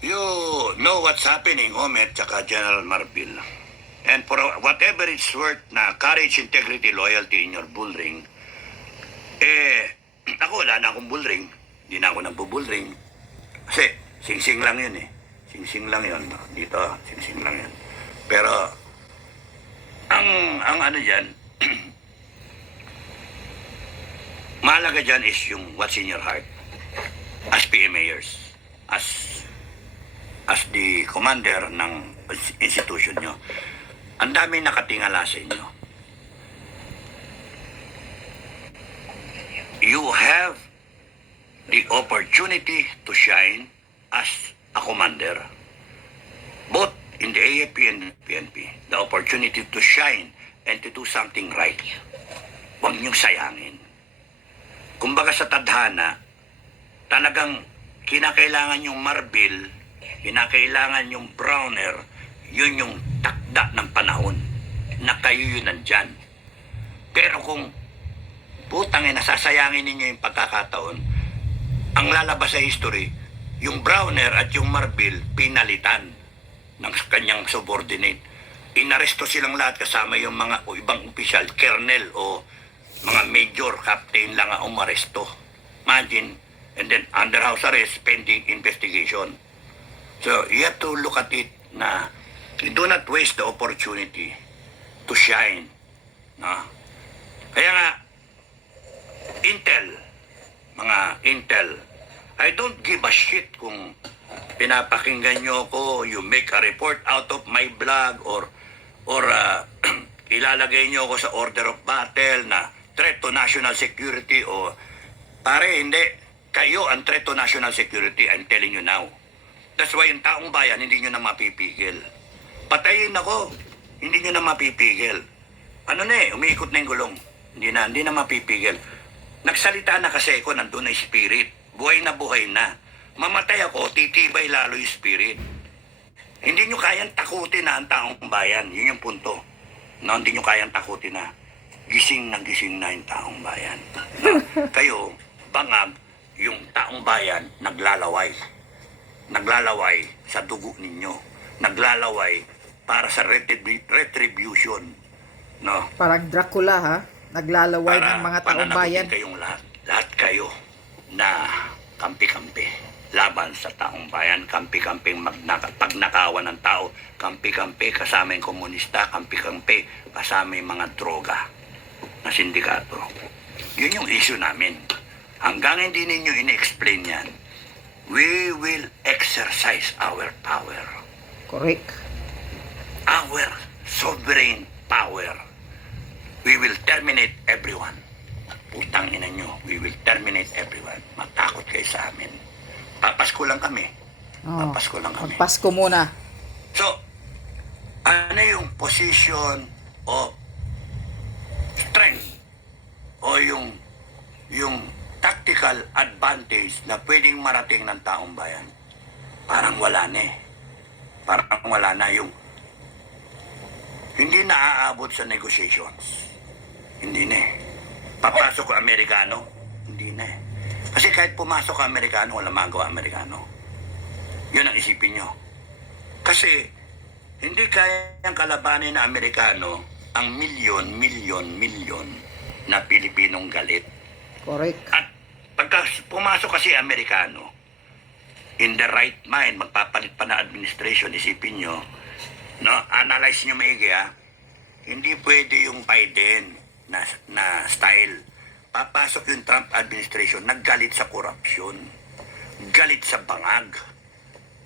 You know what's happening, Homet, tsaka General Marbil. And for whatever it's worth na courage, integrity, loyalty in your bull ring, ako wala na akong bull ring. Hindi na ako nagbo-bull-ring. Kasi, sing-sing lang yun eh. Sing-sing lang yun. Dito, sing-sing lang yun. Pero, ang ano dyan, mahalaga dyan is yung what's in your heart. As PMAers, as the commander ng institution nyo, ang dami nakatingala sa inyo. You have the opportunity to shine as a commander, both in the AFP and the PNP. The opportunity to shine and to do something right. Huwag niyong sayangin. Kumbaga sa tadhana, talagang kinakailangan yung Marbil, kinakailangan yung Browner, yun yung takda ng panahon na kayo yun nandyan. Pero kung putangin, nasasayangin ninyo yung pagkakataon, ang lalabas sa history, yung Browner at yung Marbil pinalitan ng kanyang subordinate. Inaresto silang lahat kasama yung mga o ibang opisyal, colonel o mga major, captain lang ang umaresto. Imagine, and then under house arrest pending investigation. So you have to look at it na do not waste the opportunity to shine. No? Kaya nga, mga Intel, I don't give a shit kung pinapakinggan nyo ko, you make a report out of my blog or ilalagay nyo ko sa order of battle na threat to national security o pare, hindi. Kayo ang threat to national security, I'm telling you now. That's why yung taong bayan, hindi nyo na mapipigil. Patayin ako, hindi nyo na mapipigil. Ano na umiikot na yung gulong. Hindi na mapipigil. Nagsalita na kasi ako, nandun na spirit. Buhay na. Mamatay ako, titibay lalo yung spirit. Hindi nyo kayang takutin na ang taong bayan. Yun yung punto. No, hindi nyo kayang takutin na. Gising na yung taong bayan. No? Kayo, bangag, yung taong bayan, naglalaway. Naglalaway sa dugo ninyo. Naglalaway para sa retribution. No? Parang Dracula, ha? Naglalaway ng mga taong bayan. Kayong lahat kayo na kampi-kampi. Laban sa taong bayan, kampi-kamping pagnakawan ng tao, kampi-kampi kasama yung komunista, kampi-kampi kasama yung mga droga na sindikato. Yun yung issue namin. Hanggang hindi ninyo in-explain yan, we will exercise our power. Correct. Our sovereign power. We will terminate everyone. Putang ina nyo, we will terminate everyone. Matakot kayo sa amin. Papasko lang kami. Papasko lang kami. Magpasko muna. So, ano yung position of strength o yung tactical advantage na pwedeng marating ng taong bayan? Parang wala na eh. Parang wala na yung hindi na aabot sa negotiations. Hindi na eh. Papasok ko Amerikano? Hindi na eh. Kasi kahit pumasok ka Amerikano, wala magawa Amerikano. Yun ang isipin nyo. Kasi hindi kayang kalabanin na Amerikano ang milyon na Pilipinong galit. Correct. At pagka pumasok kasi Amerikano, in the right mind, magpapalit pa na administration, isipin nyo, no, analyze nyo maigi ha. Hindi pwede yung Biden na style. Papasok yung Trump administration, naggalit sa korupsyon, galit sa bangag.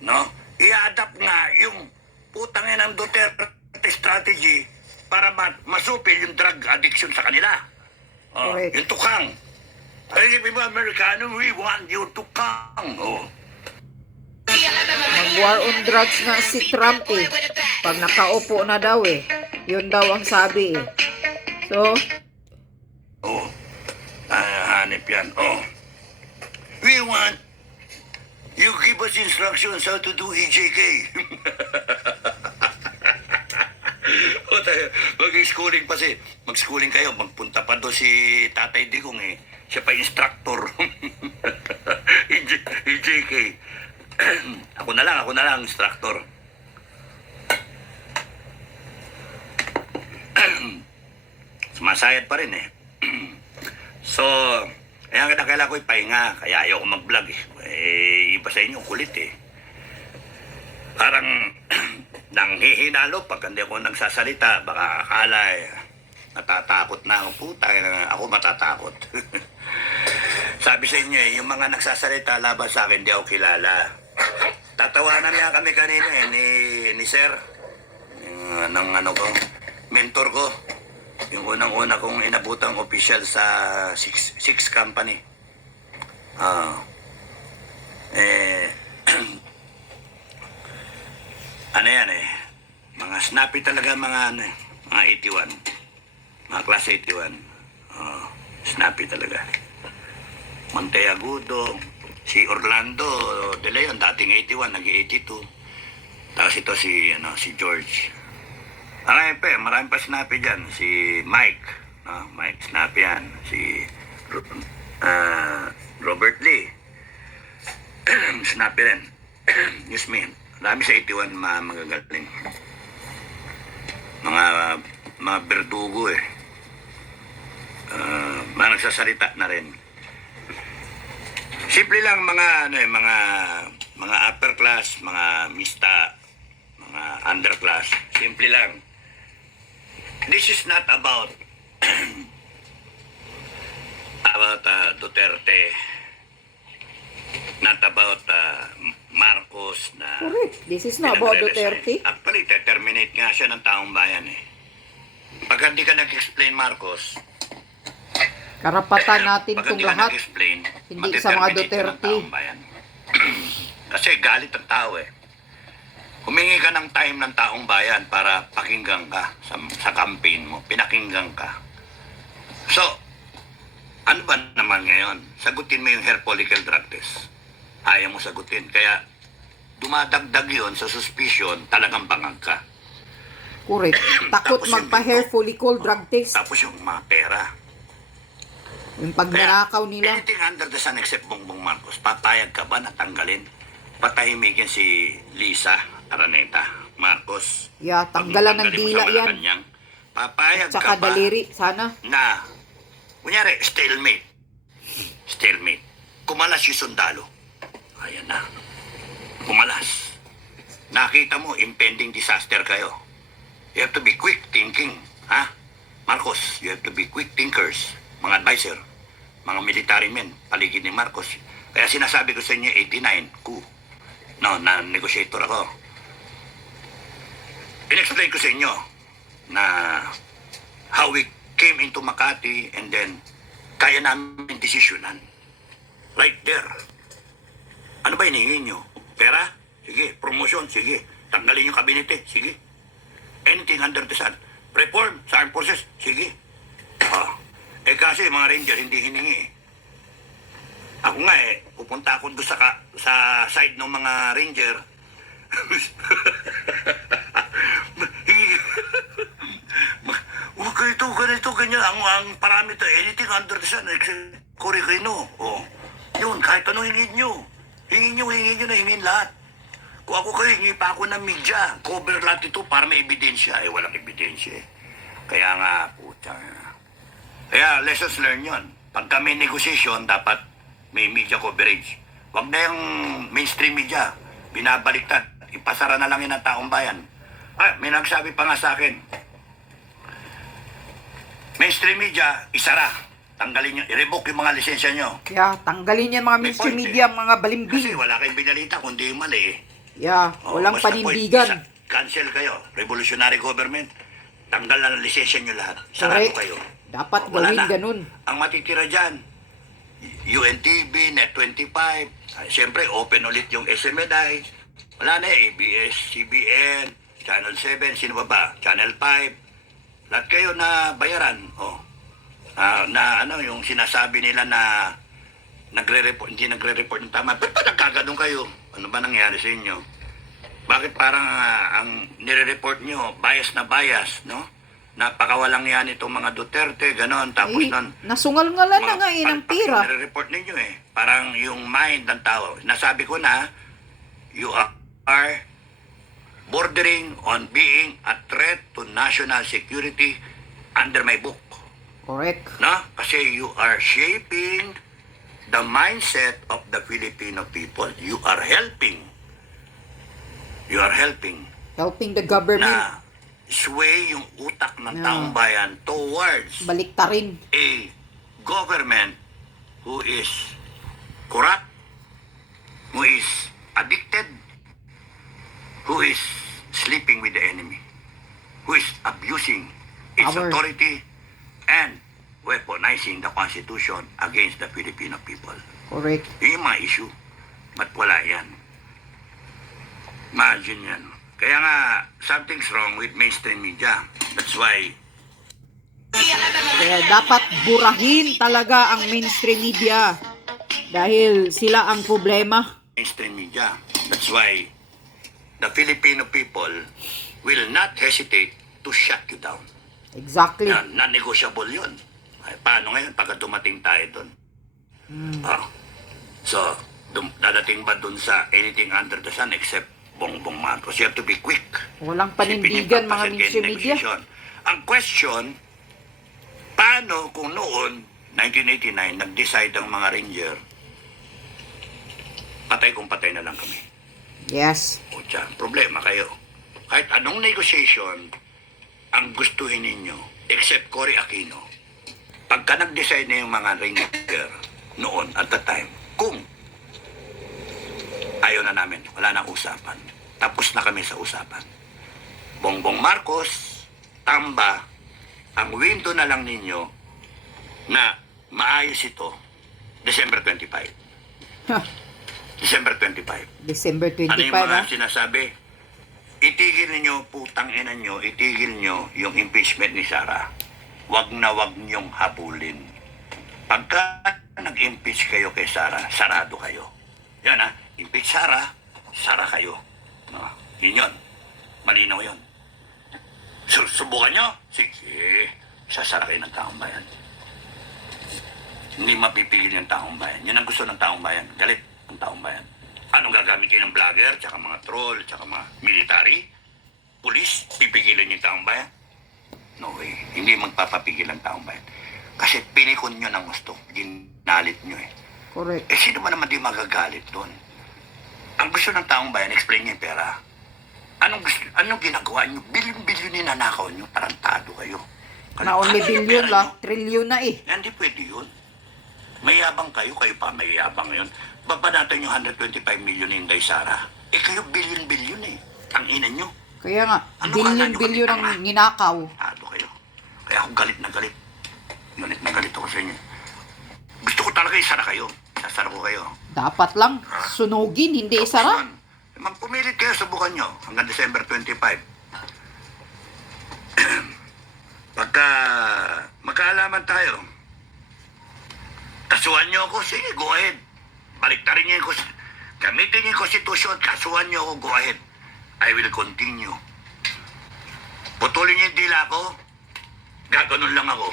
No? I-adapt nga yung putangin ng Duterte strategy para masupil yung drug addiction sa kanila. Yung tukang. Ay, di ba, Amerikano, we want you tukang. Mag-war on drugs nga si Trump eh. Pag nakaupo na daw eh. Yun daw ang sabi eh. So, hanip yan. We want you give us instructions how to do EJK. Mag-schooling pa mag-schooling kayo, magpunta pa doon si Tatay Digong eh. Siya pa instructor. EJK. Ako na lang, instructor. Sumasayad pa rin eh. So, kaya kailangan ko ipahinga, kaya ayoko mag-vlog eh. Iba sa inyo, kulit eh. Parang nanghihinalo pag hindi ako nagsasalita, baka akala eh, natatakot na ako. Puta, ako matatakot. Sabi sa inyo eh, yung mga nagsasalita laban sa akin, hindi ako kilala. Tatawanan niya kami kanina eh, ni Sir. Ng mentor ko. Yung unang-una kong inabutang official sa Six Company. Ano yan eh, mga snappy talaga, mga 81. Mga class 81. Snappy talaga. Monteagudo, si Orlando De Leon, dating 81, nag-82. Tapos ito si George. Marami pa snappy dyan. Si Mike, Mike snappy yan. Si Robert Lee, snappy rin. Yes, me. Marami sa 81 magagaling. Mga berdugo eh. Mga nagsasalita na rin. Simple lang mga upper class, mga mista, mga underclass. Simple lang. This is not about Duterte. Not about Marcos na... Correct. This is not about Duterte. Actually, terminate nga siya ng taong bayan eh. Pag hindi ka nag-explain, Marcos, Karapatan natin pag kung hindi ka lahat. nag-explain, Hindi sa mga mateterminate ka ng Duterte. taong bayan. Kasi galit ang tao eh. Humingi ka ng time ng taong bayan para pakinggan ka sa campaign mo. Pinakinggan ka. So, ano ba naman ngayon? Sagutin mo yung hair follicle drug test. Ayaw mo sagutin. Kaya, dumadagdag yun sa suspicion, talagang bangag ka. Correct. Takot Tapos yung magpa-hair dito. follicle drug test. Tapos yung mga pera. Yung pagnanakaw nila. Anything under the sun except Bongbong Marcos, papayag ka ba na tanggalin? Patahimikin si Lisa Araneta Marcos. Yeah, tanggalan ng Pag mo dila sa yan. Malacanang, papayag Tsaka ka ba daliri, sana. na, kunyari, stalemate. Stalemate. Kumalas yung sundalo. Ayan na. Kumalas. Nakita mo, impending disaster kayo. You have to be quick thinking. Ha? Marcos, you have to be quick thinkers. Mga advisor, mga military men, paligid ni Marcos. Kaya sinasabi ko sa inyo, 89, coup. No, na-negotiator ako. In-explain ko sa inyo na how we came into Makati and then kaya namin desisyonan. Right there. Ano ba hinihingi nyo? Pera? Sige. Promotion? Sige. Tanggalin yung kabinete? Sige. Anything under the sun. Reform sa armed forces? Sige. Kasi mga ranger hindi hiningi eh. Ako nga eh, pupunta ako doon sa side ng mga ranger. Ganito, ganyan. Ang parameter, anything under the sun, except Correcano. Yun, kahit anong hingin nyo. Hingin nyo na hingin lahat. Kung ako kayo, hingi pa ako ng media. Cover lahat ito para may ebidensya. Walang ebidensya eh. Kaya nga, puta. Kaya lessons learned yun. Pag kami negotiation, dapat may media coverage. Huwag na yung mainstream media. Binabaliktad. Ipasara na lang yun ang taong bayan. May nagsabi pa nga sa akin, mainstream media, isara. Tanggalin nyo, i-revoke yung mga lisensya nyo. Yeah, tanggalin yan mga May mainstream point media, mga Kasi balimbing. wala kayong binalita kundi yung mali eh. Yeah, walang basta point, panindigan. cancel kayo. Revolutionary government. Tanggal na ng lisensya nyo lahat. Sarado Correct. kayo. Dapat Wala gawin na. ganun. Ang matitira dyan, UNTV, Net25, siyempre open ulit yung SMNI. Wala na eh, ABS, CBN, Channel 7, sino ba? Channel 5. Lahat kayo na bayaran. Yung sinasabi nila na hindi nagre-report ng tama. Ba't pa nagkaganong kayo? Ano ba nangyari sa inyo? Bakit parang ang nire-report nyo, bias na bias, no? Napakawalang yan itong mga Duterte, ganon. Tapos nun, Nasungal-ngalan na nga ng pira. nire-report ninyo eh. Parang yung mind ng tao. Nasabi ko na, you are bordering on being a threat to national security under my book. Correct. Na? Kasi you are shaping the mindset of the Filipino people. You are helping. Helping the government. Na sway yung utak ng Yeah. taong bayan towards Baliktarin. a government who is corrupt, who is addicted, who is sleeping with the enemy, who is abusing its Power. authority and weaponizing the Constitution against the Filipino people. Correct. Yun yung mga issue. Ba't wala yan? Imagine yan. Kaya nga, something's wrong with mainstream media. That's why Kaya dapat burahin talaga ang mainstream media. Dahil sila ang problema. mainstream media. That's why the Filipino people will not hesitate to shut you down. Exactly. Yan, non-negotiable yun. Ay, paano ngayon pagka dumating tayo doon? So, dadating ba doon sa anything under the sun except Bongbong Marcos? You have to be quick. Walang Isipin yung panindigan mga papasit mainstream kayo ng media. negosyasyon. Ang question, paano kung noon, 1989, nag-decide ang mga ranger, patay kung patay na lang kami. Yes. O tiyan, problema kayo. Kahit anong negotiation ang gustuhin ninyo, except Cory Aquino, pagka nag-decide na yung mga ranger noon at the time, kung ayaw na namin, wala nang usapan, tapos na kami sa usapan. Bongbong Marcos, Tamba, ang window na lang ninyo na maayos ito, December 25. Ha, December 25. December Ano 25 yung mga ha? sinasabi? Itigil ninyo, putang ina nyo, itigil nyo yung impeachment ni Sara. Wag na wag nyong habulin. Pagka nag-impeach kayo kay Sara, sarado kayo. Yan ha, impeach Sara, Sara kayo. No? Yun. Malinaw yun. Subukan nyo? Sige, sasara kayo ng taong bayan. Hindi mapipigil yung taong bayan. Yan ang gusto ng taong bayan. Galit ang taong bayan. Anong gagamit kayo ng vlogger, tsaka mga troll, tsaka mga military? Pulis, pipigilan yung taong bayan? No way. Hindi magpapapigil ang taong bayan. Kasi pinikon nyo ng gusto. Ginalit nyo eh. Correct. Eh sino ba naman di magagalit doon? Ang gusto ng taong bayan, explain nyo yung pera. Anong ginagawa nyo? Bilyon-bilyon ninanakaw nyo. Tarantado kayo. Na only Ano yung billion pera lang. nyo? Trillion na eh. Hindi pwede yun. Mayabang kayo pa mayabang ngayon. Baba natin yung 125 million ni Inday Sara. Eh kayo billion-billion eh. Ang ina nyo. Kaya nga, Ano kala nyo billion ang kami, ninakaw. Tarantado kayo. Kaya ako galit na galit. Galit na galit ako sa inyo. Gusto ko talaga isara kayo. Sasara ko kayo. Dapat lang sunugin, hindi Tapos isara. nun, magpumilit kayo, subukan nyo hanggang December 25. Pagka magkaalaman tayo, kasuhan nyo ako, sige, go ahead. Baliktarin nyo yung gamitin nyo yung konstitusyon, kasuhan nyo ako, go ahead. I will continue. Putulin nyo yung dila ko, gaganon lang ako.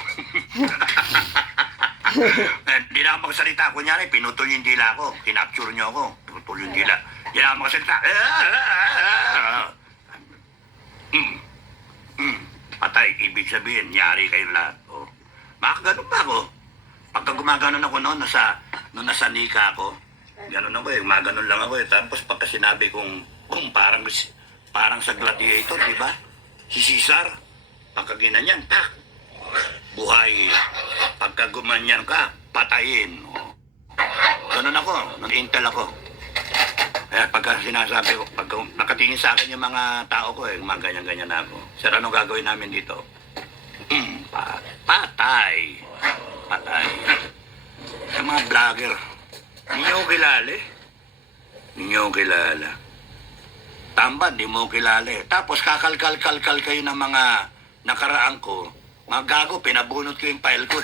Hindi na ako magsalita. Kunyari, pinutol yung dila ko. Kinapture nyo ako. Pinutol yung dila. Hindi na ako magsalita. Patay. Ibig sabihin, nyari kayo lahat. Oh. Makaganon ba ako? Pagka gumaganon ako noon, nasa nika ako, ganon ako eh. Gumaganon lang ako eh. Tapos pagka sinabi kong, parang sa gladiator, di ba? Si Caesar, pagka ginanyan, tak! Buhay. Pagka gumanyan ka, patayin. Oh. Ganun ako. Nag-intel ako. Kaya pagka sinasabi ko, pagka nakatingin sa akin yung mga tao ko, mga ganyan-ganyan na ako. Sir, anong gagawin namin dito? Patay. Patay. Yung mga vlogger, hindi nyo ko kilala eh. Hindi nyo ko kilala. Tamba, hindi mo ko kilala eh. Tapos kakalkal-kalkal kayo ng mga nakaraan ko. Mga gago, pinabunot ko yung file ko.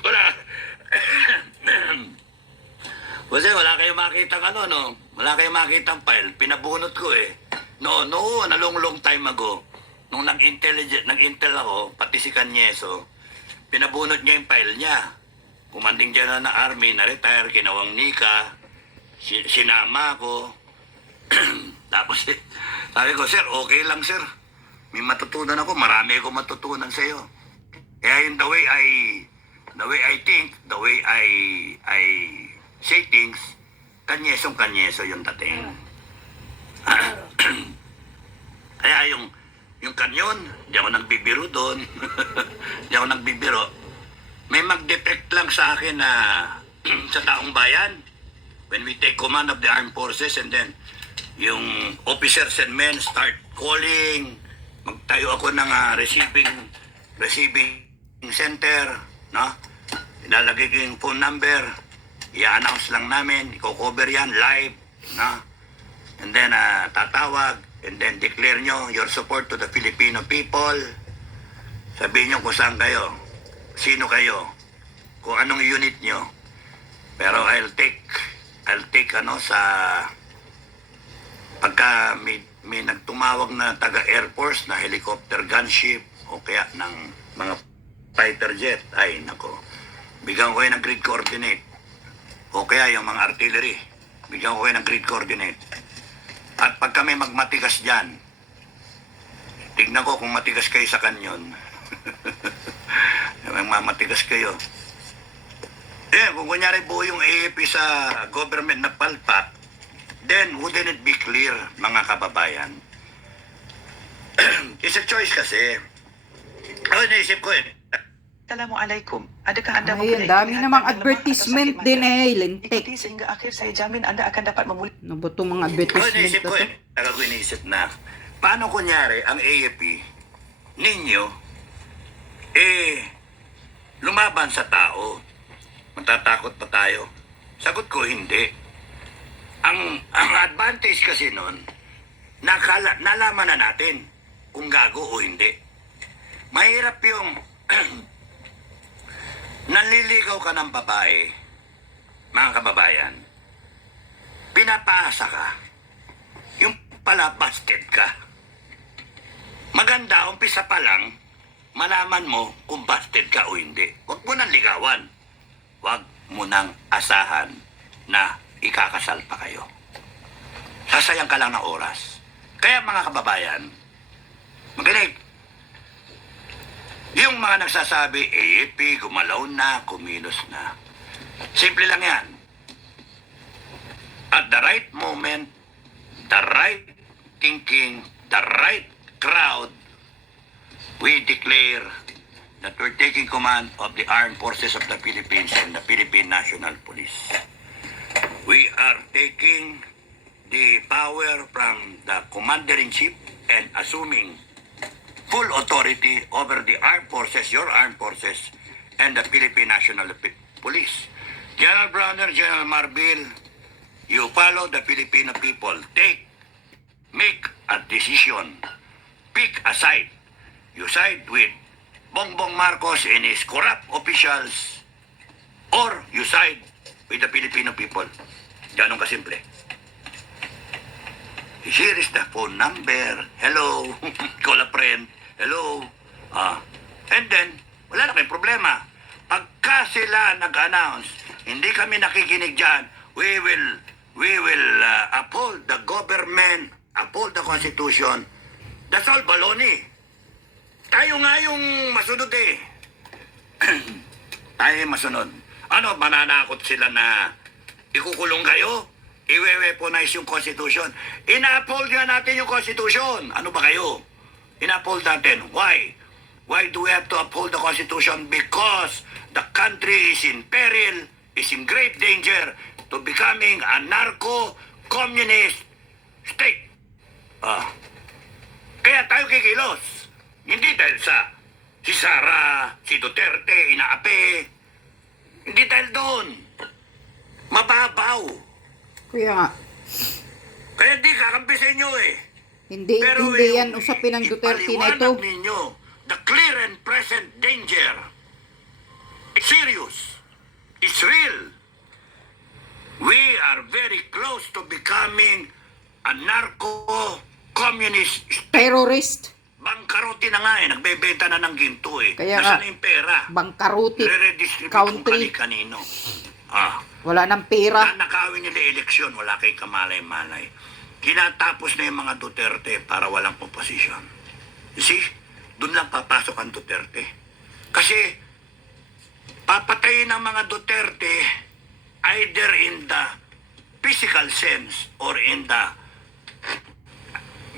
Wala. Kasi wala kayong makitang no? Wala kayong makitang file. Pinabunot ko eh. No, a long time ago. Nung nag-intel ako, pati si Canyeso, pinabunot niya yung file niya. Kumanding general na army, na-retire, kinawang Nika, sinama ko. Tapos sabi ko, sir, okay lang sir. May matutunan ako, marami akong matutunan sa iyo. Kaya yung the way I think, the way I say things, kanyeso yung dating. Kaya yung kanyon, di ako nagbibiro doon. Di ako nagbibiro. May mag-detect lang sa akin na sa taong bayan, when we take command of the armed forces and then yung officers and men start calling, magtayo ako ng receiving center, no? Ilalagay ko yung phone number, i-announce lang namin, i-cover yan live, no? And then tatawag, and then declare nyo your support to the Filipino people. Sabihin nyo kung saan kayo, sino kayo, kung anong unit nyo. Pero I'll take sa pagka may nagtumawag na taga Air Force na helicopter gunship o kaya ng mga fighter jet, ay nako, bigyan ko kayo ng grid coordinate. O kaya yung mga artillery, bigyan ko kayo ng grid coordinate. At pag kami magmatigas dyan, tignan ko kung matigas kayo sa kanyon. Mamatigas kayo. Kung kunyari buo yung AAP sa government na palpak, then wouldn't it be clear, mga kababayan? It's a choice kasi. Naisip ko Assalamualaikum. Adakah anda Ay, ang dami namang advertisement din lintik. Ikuti sehingga akhir saya jamin anda akan dapat memulai. Ano ba itong mga advertisement naisip ko to? Ako iniisip na, paano kunyari ang AAP ninyo, lumaban sa tao? Matatakot pa tayo? Sagot ko, hindi. Ang advantage kasi nun, nalaman na natin kung gago o hindi. Mahirap yung nanliligaw ka ng babae, mga kababayan, pinapasa ka, yung pala busted ka. Maganda, umpisa pa lang, malaman mo kung busted ka o hindi. Huwag mo nang ligawan. Huwag mo nang asahan na ikakasal pa kayo. Sasayang ka lang ng oras. Kaya mga kababayan, magaling. Yung mga nagsasabi, AAP, gumalaw na, kumilos na. Simple lang yan. At the right moment, the right thinking, the right crowd, we declare that we're taking command of the armed forces of the Philippines and the Philippine National Police. We are taking the power from the commander-in-chief and assuming full authority over the armed forces, your armed forces, and the Philippine National Police. General Browner, General Marbil, you follow the Filipino people. Make a decision. Pick a side. You side with Bongbong Marcos and his corrupt officials, or you side with the Filipino people. Ganun kasimple. Here is the phone number. Hello. Call a friend. Hello. And then, wala na kayong problema. Pagka sila nag-announce, hindi kami nakikinig dyan, we will uphold the government, uphold the Constitution. That's all baloney. Tayo nga yung masunod eh. Tayo yung masunod. Ano, mananakot sila na ikukulong kayo? I-weaponize yung Constitution. Ina-uphold nga natin yung Constitution. Ano ba kayo? Ina-uphold natin. Why? Why do we have to uphold the Constitution? Because the country is in peril, is in grave danger to becoming a narco-communist state. Kaya tayo kikilos. Hindi dahil si Sara, si Duterte, inaapi. Hindi dahil doon. Mababaw. Kaya nga, Kaya di kakampi sa inyo eh. hindi yan usapin ng Duterte na ito. Ipaliwanag ninyo, the clear and present danger. It's serious. It's real. We are very close to becoming a narco-communist state. Terrorist. Bangkarote na nga eh. Nagbebenta na ng ginto eh. Kaya Nasaan nga, na yung pera? Bangkarote Re-redistribute kung country. kani-kanino. Wala ng pera. Nanakawin nila eleksyon, wala kay kamalay-malay. Kinatapos na yung mga Duterte para walang oposisyon. You see, doon lang papasok ang Duterte. Kasi, papatayin ng mga Duterte either in the physical sense or in the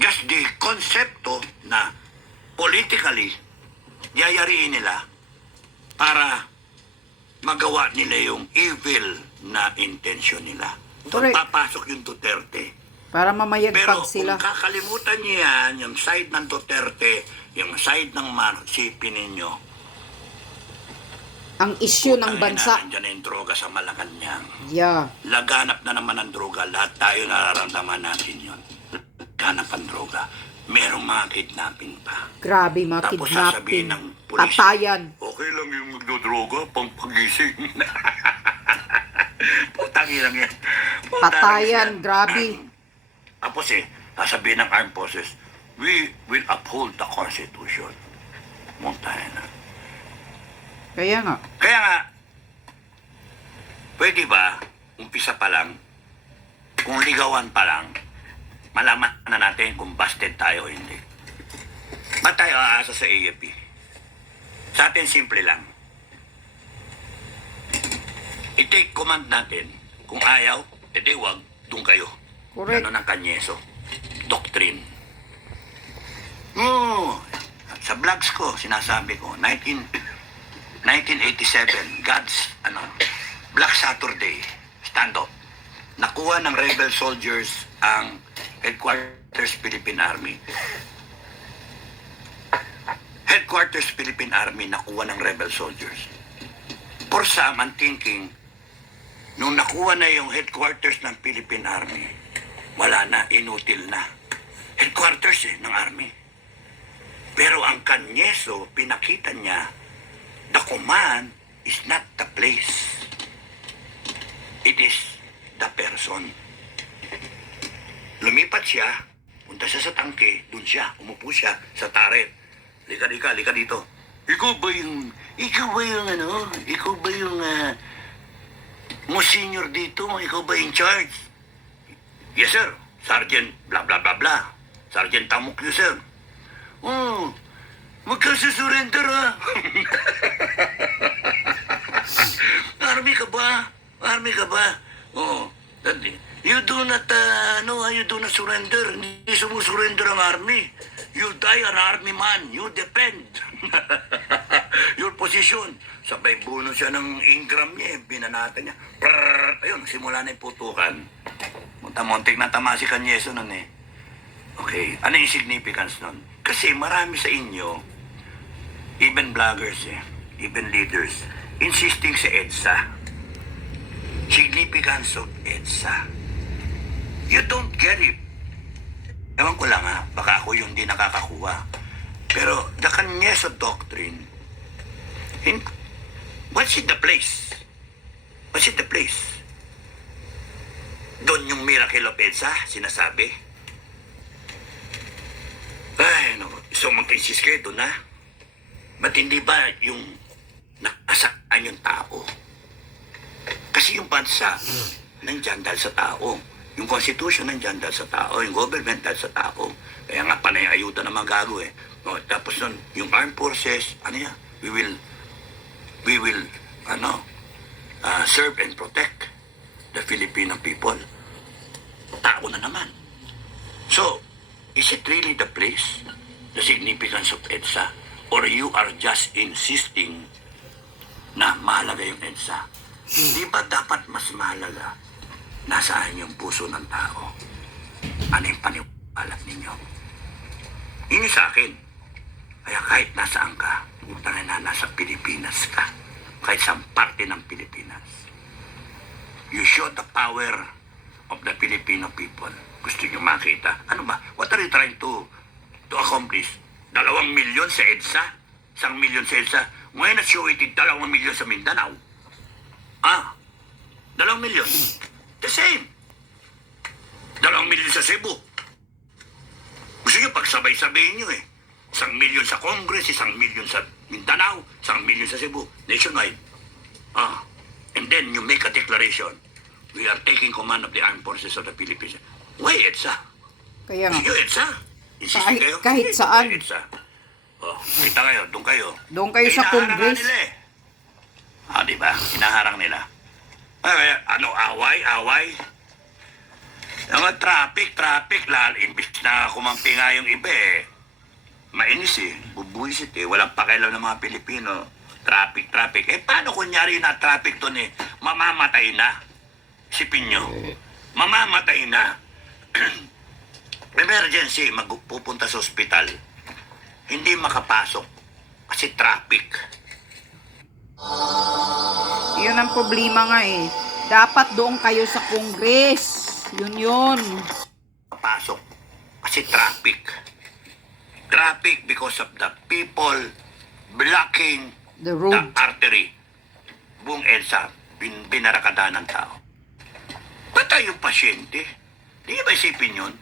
just the konsepto na politically yayariin nila para magawa nila yung evil na intention nila. Doon Correct. papasok yung Duterte. Para Pero mamayagpag sila. kung kakalimutan niyo yan, yung side ng Duterte, yung side ng Marcipin ninyo, Ang issue ng bansa. Nandiyan na yung droga sa Malacanang. Yeah. Laganap na naman ang droga. Lahat tayo nararamdaman natin yun. Laganap ang droga. Merong mga kidnapping pa. Grabe, mga Tapos kidnapping. sasabihin ng pulis, Patayan. okay lang yung magdodroga, pang pagising. Putang lang yan. Patayan, grabe. Tapos sasabihin ng armed forces, we will uphold the Constitution. Muntahin na. Kaya nga. Kaya nga, pwede ba, umpisa pa lang, kung ligawan pa lang, malaman na natin kung busted tayo o hindi. Ba't tayo aasa sa AFP? Sa atin, simple lang. I-take command natin. Kung ayaw, edi wag, doon kayo. Correct. Ano ng kanyeso? Doctrine. Sa vlogs ko, sinasabi ko, 1987, God's, Black Saturday, stand up. Nakuha ng rebel soldiers ang Headquarters Philippine Army. Headquarters Philippine Army nakuha ng rebel soldiers. For some, I'm thinking, nung nakuha na yung headquarters ng Philippine Army, wala na, inutil na. Headquarters ng Army. Pero ang kanyeso, pinakita niya, the command is not the place. It is the person. Lumipat siya, punta siya sa tangke, dun siya, umupo siya sa turret. Lika dito. Ikaw ba yung mo senior dito? Ikaw ba in charge? Yes, sir. Sergeant blah blah blah blah. Sergeant Tamukyo, sir. Oh, magkasusurrender ha. Army ka ba? Oh, you do not surrender. Hindi sumusurrender ang army. You die an army man. You defend your position. Sabay buno siya ng Ingram niya. Binanatan niya. Prrrr. Ayun, simula na yung putukan. Muntik na tama si Canyeso nun eh. Okay, ano yung significance nun? Kasi marami sa inyo, even vloggers even leaders, insisting sa EDSA. Significance of EDSA. You don't get it. Ewan ko lang baka ako yung di nakakakuha. Pero the Canyeso doctrine, what's it the place? Doon yung miracle of EDSA, sinasabi. Ay, no. So mag-insist kayo doon Ba't hindi ba yung nakasaan yung tao? Kasi yung bansa, nandyan dahil sa tao. Yung constitution nandyan dahil sa tao. Yung government dahil sa tao. Kaya nga panay ayuda na magago O, tapos nun, yung armed forces, we will serve and protect the Filipino people. Tao na naman. So, is it really the place, the significance of EDSA? Or you are just insisting na mahalaga yung EDSA? Di ba dapat mas mahalaga nasaan yung puso ng tao? Ano yung paniwala ninyo? Yun yung sa akin. Kaya kahit nasaan ka, utangin na nasa Pilipinas ka. Kahit sa parte ng Pilipinas. You show the power of the Filipino people. Gusto nyo makita? Ano ba? What are you trying to accomplish? 2 milyon sa EDSA? 1 milyon sa EDSA? Ngayon na-show it 2 milyon sa Mindanao. 2 milyon. The same. 2 milyon sa Cebu. Gusto nyo pagsabay-sabayin nyo 1 milyon sa Congress, 1 milyon sa Mindanao, 1 milyon sa Cebu. Nationwide. And And then you make a declaration. We are taking command of the armed forces of the Philippines. Why, EDSA? Kaya nga. Sige, EDSA. Insist Kahit- kayo. kahit Sige, saan. EDSA. Oh, kita kayo, doon kayo. Doon kayo sa Hinaharang Congress. nga nila eh. Ah, di ba? Hinaharang nila. Ay, ano, away. Ang mga traffic, lalo, imbis na kumampi nga yung iba eh. Mainis eh, bubuisit eh, walang pakialam ng mga Pilipino. Traffic. Eh, paano kunyari na traffic doon eh? Mamamatay na. Sipin nyo. Mamamatay na. Emergency, magpupunta sa ospital. Hindi makapasok kasi traffic. Yun ang problema nga eh. Dapat doon kayo sa Congress. Yun. Papasok kasi traffic. Traffic because of the people blocking The the road. artery. Buong EDSA, binarakada ng tao. Patay yung pasyente. Di ba isipin yun?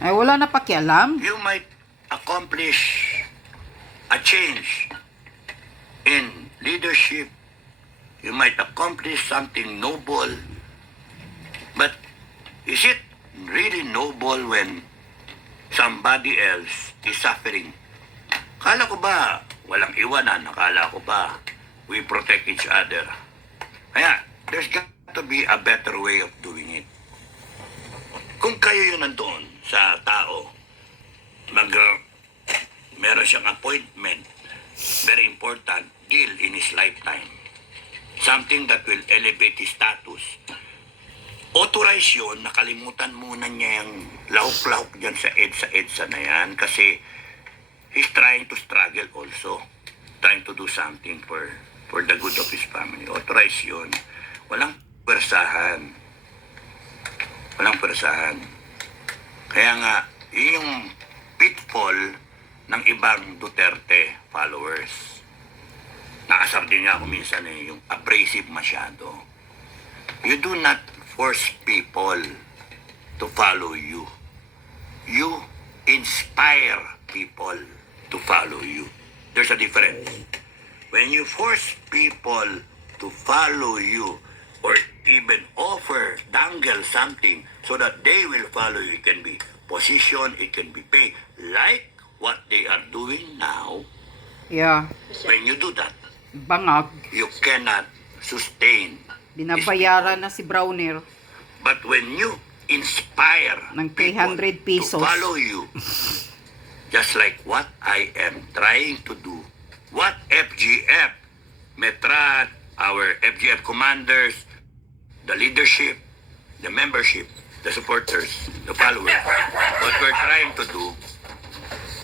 Ay, wala na pakialam. You might accomplish a change in leadership. You might accomplish something noble. But is it really noble when somebody else is suffering? Kala ko ba walang iwanan? Akala ko ba we protect each other? Kaya, there's got to be a better way of doing it. Kung kayo yun nandoon sa tao, meron siyang appointment, very important, deal in his lifetime. Something that will elevate his status. Authorize yun, nakalimutan muna niya yung lahok-lahok dyan sa EDSA na yan kasi he's trying to struggle also. Trying to do something for the good of his family. Authorize yun. Walang persahan. Kaya nga, yun yung pitfall ng ibang Duterte followers. Nakasar din nga ako minsan eh, yung abrasive masyado. You do not force people to follow you. You inspire people to follow you. There's a difference. When you force people to follow you or even dangle something so that they will follow you, it can be position, it can be pay. Like what they are doing now, Yeah. when you do that, Bangag. you cannot sustain. Binabayaran na si Browner. But when you inspire Ng people 300 pesos. to follow you, just like what I am trying to do, what FGF, Metrat, our FGF commanders, the leadership, the membership, the supporters, the followers, what we're trying to do,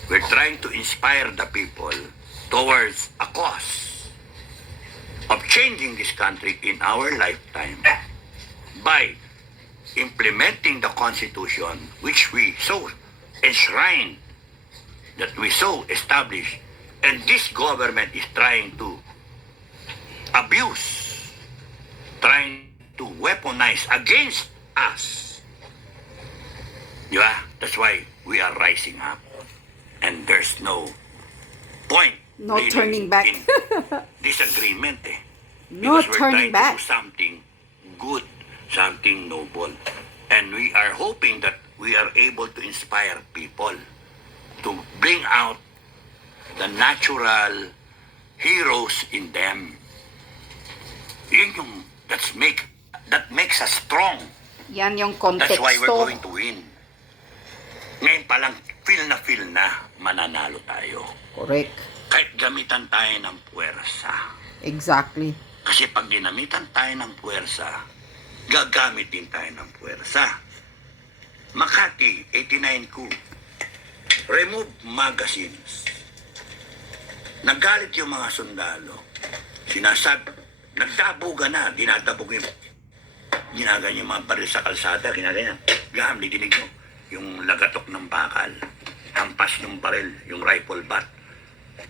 we're trying to inspire the people towards a cause of changing this country in our lifetime by implementing the Constitution which we so enshrined, that we so established, and this government is trying to abuse, trying to weaponize against us. Di ba? That's why we are rising up. And there's no point No really turning back. in disagreement eh. No Because we're turning trying back. to do something good, something noble. And we are hoping that we are able to inspire people to bring out the natural heroes in them. Yun yung that makes us strong. Yan yung That's why we're konteksto. going to win. Ngayon pa lang, feel na mananalo tayo. Correct. Kahit gamitan tayo ng puwersa. Exactly. Kasi pag ginamitan tayo ng puwersa, gagamit din tayo ng puwersa. Makati, 89 coup. Remove magazines. Nagalit yung mga sundalo. Nagdabuga na, dinadabog yung ginaganyan yung mga baril sa kalsada, ginaganyan. Gaham, didinig mo. Yung lagatok ng bakal, hampas ng baril, yung rifle butt.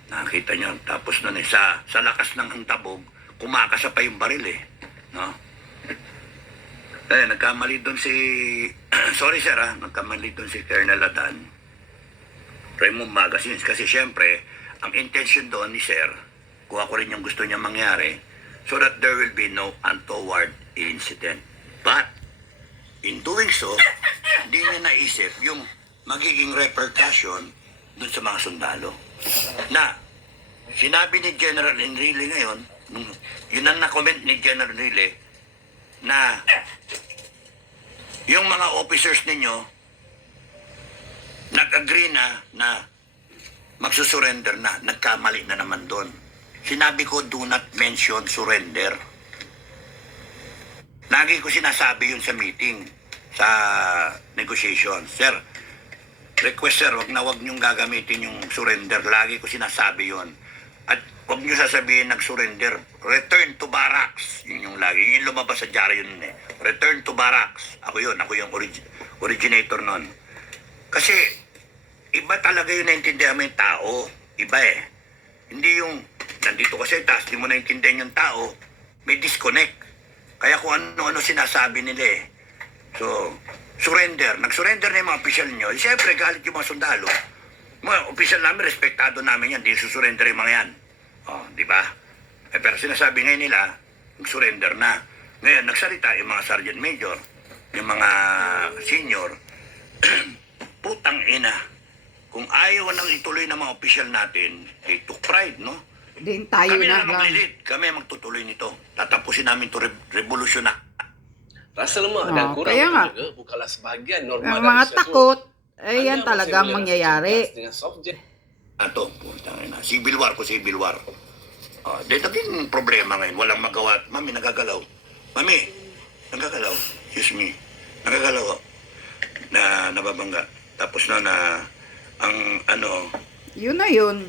Nakita nyo, tapos nun sa lakas ng antabog, kumakasa pa yung baril eh. No? Nagkamali doon si, sorry sir nagkamali doon si Colonel Adan. Remove magazines, kasi syempre, ang intention doon ni sir, kuha ko rin yung gusto niya mangyari, so that there will be no untoward incident. But, in doing so, hindi niya naisip yung magiging repercussion dun sa mga sundalo. Na, sinabi ni General Enrile ngayon, yun ang na-comment ni General Enrile, na yung mga officers ninyo, nag-agree na magsusurrender na, nagkamali na naman doon. Sinabi ko, do not mention surrender. Lagi ko sinasabi yun sa meeting, sa negotiation. Sir, request sir, wag niyong gagamitin yung surrender. Lagi ko sinasabi yun. At wag niyo sasabihin nag-surrender. Return to barracks. Yun yung lagi. Yun yung lumabas sa dyaryo yun eh. Return to barracks. Ako yun. Ako yung originator nun. Kasi, iba talaga yung naintindihan mo yung tao. Iba eh. Hindi yung, nandito kasi taas, di mo naintindihan yung tao. May disconnect. Kaya kung ano-ano sinasabi nila eh. So, surrender. Nag-surrender na yung mga opisyal nyo. Siyempre, galit yung mga sundalo. Mga opisyal namin, respektado namin yan. Di susurrender yung mga yan. Oh, di ba? Eh, pero sinasabi ngayon nila, nag-surrender na. Ngayon, nagsalita yung mga sergeant major, yung mga senior. Putang ina. Kung ayaw nang ituloy ng mga opisyal natin, they took pride, no? Din tayo Kami na na lang. mag-lead. Kami ang magtutuloy nito. Tatapusin namin to revolusyon na. Rasa lemah Oh, dan kurang kaya nga. juga bukanlah sebahagian norma Ang dari mga suatu- takot, eh yan Hanya talagang masih mangyayari. cerdas dengan soft jet. Ato, putang ina. Civil war ko, civil war. Dahil naging problema ngayon. Walang magawa. Mami, nagagalaw. Mami, nagagalaw. Excuse me. Nagagalaw. Na nababangga. Tapos na ang ano, Yun na yun.